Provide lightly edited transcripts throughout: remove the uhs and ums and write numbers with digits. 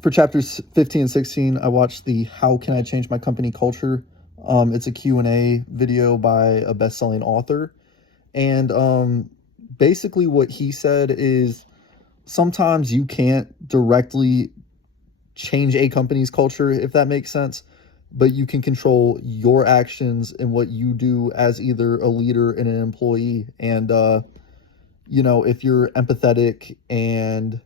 For chapters 15 and 16, I watched the How Can I Change My Company Culture? It's a Q&A video by a best-selling author. And basically what he said is sometimes you can't directly change a company's culture, if that makes sense, but you can control your actions and what you do as either a leader and an employee. And, if you're empathetic and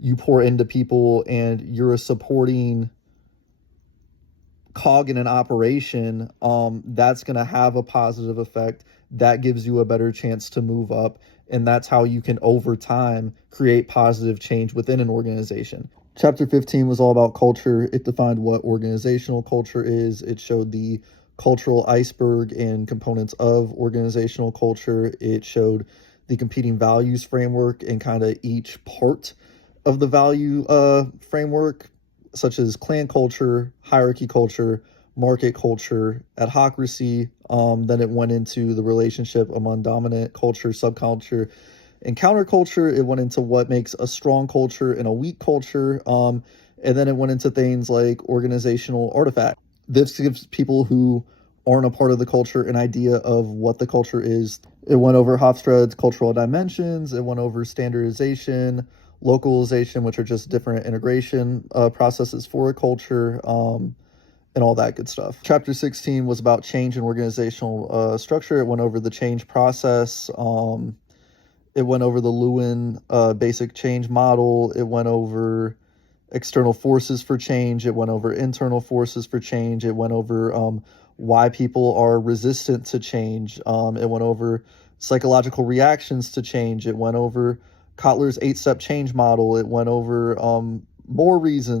you pour into people and you're a supporting cog in an operation, that's going to have a positive effect. That gives you a better chance to move up. And that's how you can, over time, create positive change within an organization. Chapter 15 was all about culture. It defined what organizational culture is. It showed the cultural iceberg and components of organizational culture. It showed the competing values framework and kind of each part of the value framework, such as clan culture, hierarchy culture, market culture, adhocracy. Then it went into the relationship among dominant culture, subculture, and counterculture. It went into what makes a strong culture and a weak culture. And then it went into things like organizational artifact. This gives people who aren't a part of the culture an idea of what the culture is. It went over Hofstrade's cultural dimensions. It went over standardization, localization, which are just different integration processes for a culture, and all that good stuff. Chapter 16 was about change in organizational structure. It went over the change process. It went over the Lewin basic change model. It went over external forces for change. It went over internal forces for change. It went over why people are resistant to change. It went over psychological reactions to change. It went over Kotler's 8-step change model. It went over more reasons.